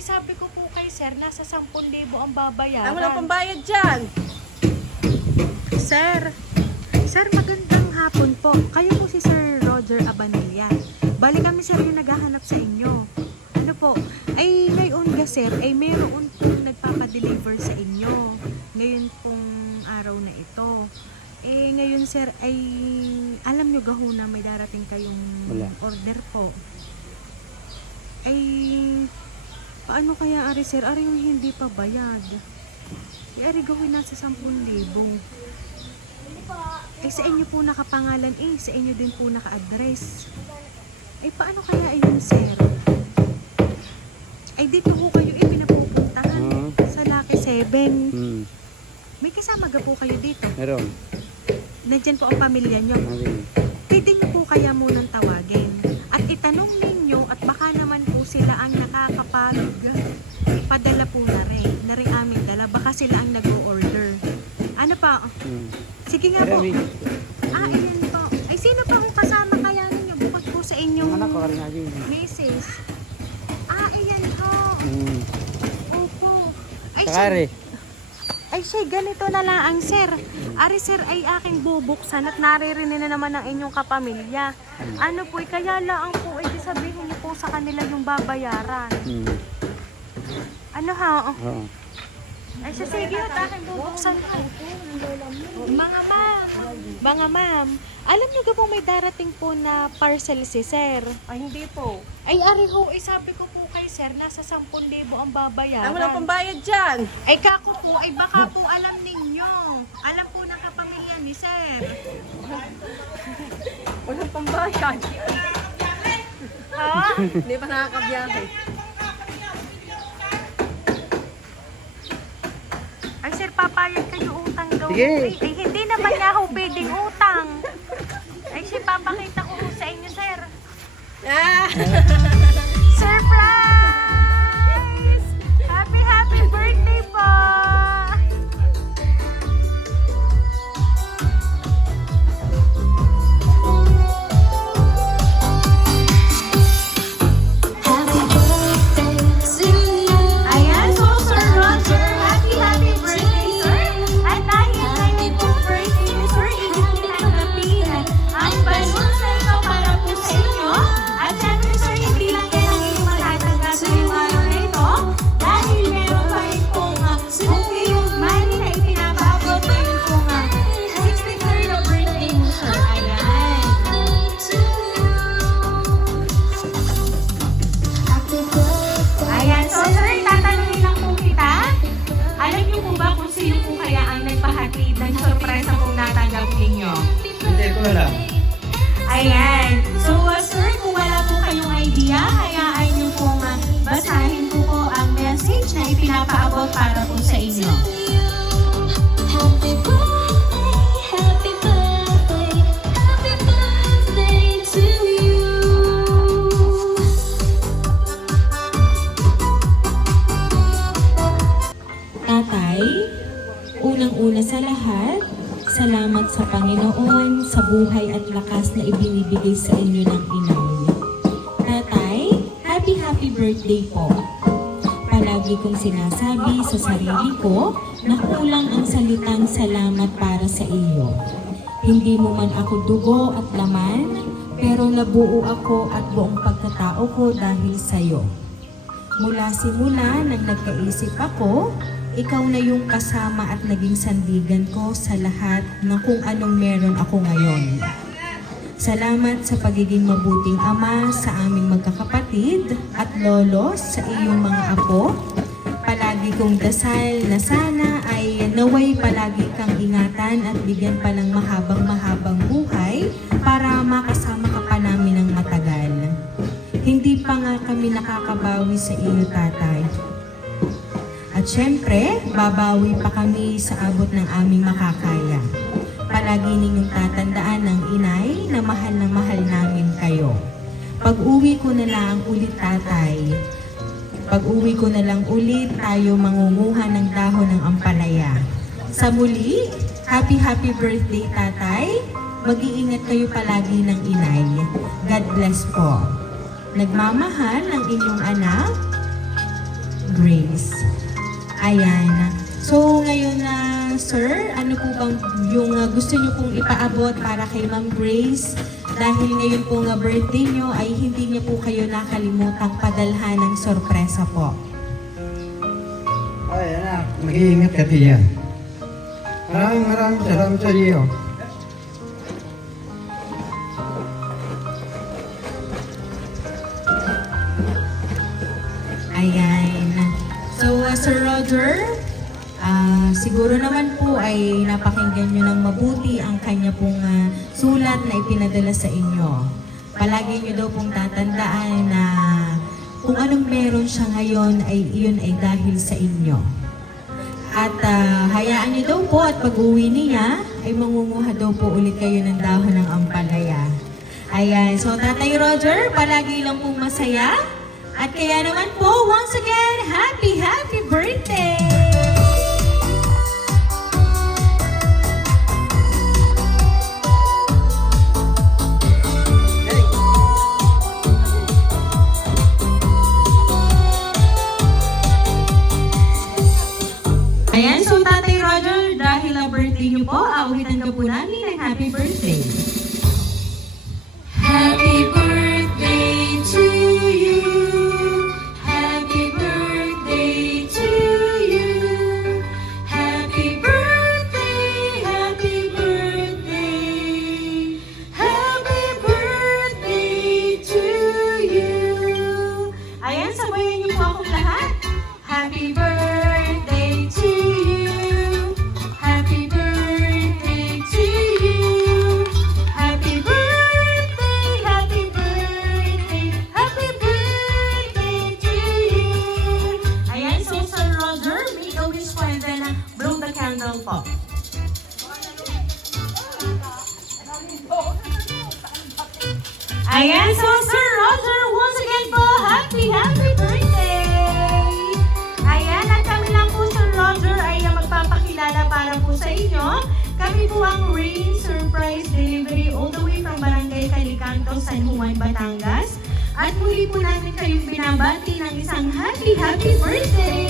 ay sabi ko po kay sir, nasa 10,000 ang babayaran. Ay, walang pambayad dyan. Sir, magandang hapon po. Kayo po si Sir Roger Abanilla. Bali kami sir yung naghahanap sa inyo. Ano po? Ay ngayon ga sir, ay mayroon pong nagpapadeliver sa inyo. Ngayon pong araw na ito. Eh ngayon sir ay alam nyo gaho na may darating kayong order po. Ay paano kaya ari sir? Ari yung hindi pa bayad. Ari gawin nasa 10,000. Eh sa inyo po nakapangalan sa inyo din po naka-address. Eh paano kaya ayun sir? Ay dito po kayo pinapupuntahan sa Lucky 7. May kasama ga po kayo dito? Meron. Nandyan po ang pamilya nyo. Pwede nyo po kaya munang tawagin. At itanong ninyo at baka naman po sila ang nakakapagod. Padala po na rin aming dala. Baka sila ang nag-o-order. Ano pa? Sige nga po. Ayan po. Ay, sino pa ang kasama kaya ninyo? Bukod po sa inyong Anak ko rin natin. misis. Ayan ho. Opo. Ay, siya, ganito na lang, sir. Ari, sir, ay aking bubuksan at naririnig na naman ng inyong kapamilya. Ano po, kaya lang po, di sabihin niyo po sa kanila yung babayaran. Ano ha? Oo. Ay, siya, sige, at aking bubuksan po. Mga ma'am, alam niyo ba po may darating po na parcel si sir? Ay, hindi po. Ay, ari ho, sabi ko po kay sir, nasa 10,000 ang babayaran. Ay, walang pambayad dyan. Ay, kako po, ay baka po alam ninyo. Alam po ng kapamilya ni sir. Walang pambayad. Ha? Hindi pa nakakabiyahe. Ay, sir, papayag kayo utang daw. Sige. Ay, hindi naman niya ako pwedeng utang. Ay, sir, papakita ko sa inyo, sir. Surprise! Happy birthday po! Ayan po, Sir Roger. Happy birthday, sir. At dahil ngayon po birthday niyo, sir, itinanggapin ang balloon sa ito para po sa inyo. At syempre, sir, hindi lang yan ang inyong matatanggap sa yung araw na ito. Dahil meron pa rin pong yung money na ipinapaabot na yun pong 63rd na birthday mo, sir. Ayan. Ayan. So, sir, tatanungin lang po kita. Alam niyo po ba kung sino po kaya ang nagpahatid ng sorpresa pong natanggap ninyo? Hindi ko alam. Ayan. So, sir, kung wala po kayong idea, hayaan niyo pong basahin po ang message na ipinapaabot para po sa inyo. Happy birthday to you. Tatay, unang-una sa lahat, salamat sa Panginoon sa buhay at lakas na ibinibigay sa inyo ng inay. Tatay, happy birthday po. Palagi kong sinasabi sa sarili ko na kulang ang salitang salamat para sa iyo. Hindi mo man ako dugo at laman, pero nabuo ako at buong pagkatao ko dahil sa iyo. Mula simula nang nagkaisip ako, ikaw na yung kasama at naging sandigan ko sa lahat ng kung anong meron ako ngayon. Salamat sa pagiging mabuting ama sa aming magkakapatid at lolo sa iyong mga apo. Palagi kong dasal na sana ay naway palagi kang ingatan at bigyan pa ng mahabang buhay para makasama ka pa namin ng matagal. Hindi pa nga kami nakakabawi sa iyo, tatay. At syempre, babawi pa kami sa abot ng aming makakaya. Palagi ninyong tatandaan ng inay na mahal namin kayo. Pag-uwi ko na lang ulit, tatay. Pag-uwi ko na lang ulit, tayo mangunguha ng dahon ng ampalaya. Sa muli, happy birthday, tatay. Mag-iingat kayo palagi ng inay. God bless po. Nagmamahal ng inyong anak, Christmas. Ayan. So, ngayon na, sir, ano po bang yung gusto nyo pong ipaabot para kay Ma'am Grace? Dahil ngayon po nga birthday nyo, ay hindi niya po kayo nakalimutang padalhan ng sorpresa po. Ay, anak, mag-iingat ka diyan. Maraming salamat sa iyo. Ayan. So, Sir Roger, siguro naman po ay napakinggan nyo ng mabuti ang kanya pong sulat na ipinadala sa inyo. Palagi nyo daw pong tatandaan na kung anong meron siya ngayon ay iyon ay dahil sa inyo. At hayaan nyo daw po at pag-uwi niya ay mangunguha daw po ulit kayo ng dahon ng ampalaya. Ayan, so Tatay Roger, palagi lang pong masaya. At kaya naman po, once again, happy birthday! Ayan, so Tatay Roger, dahil na birthday niyo po, awitan ka po namin ng happy birthday. Happy birthday to you. Happy birthday to you. Happy birthday, happy birthday. Happy birthday to you. Ayan, sabayan niyo po akong lahat. Happy birthday to you. Happy birthday to you. Happy birthday, happy birthday, happy birthday to you. Ayan, so Sir Roger, make a wish po and then blow the candle po. Ayan, so Sir Roger, once again po, happy birthday! Ayan, at kami lang po Sir Roger ay magpapakilala para po sa inyo. Kami po ang Rain Surprise Delivery all the way from Barangay Calicanto, San Juan, Batangas. At muli po namin kayong binabati ng isang happy birthday!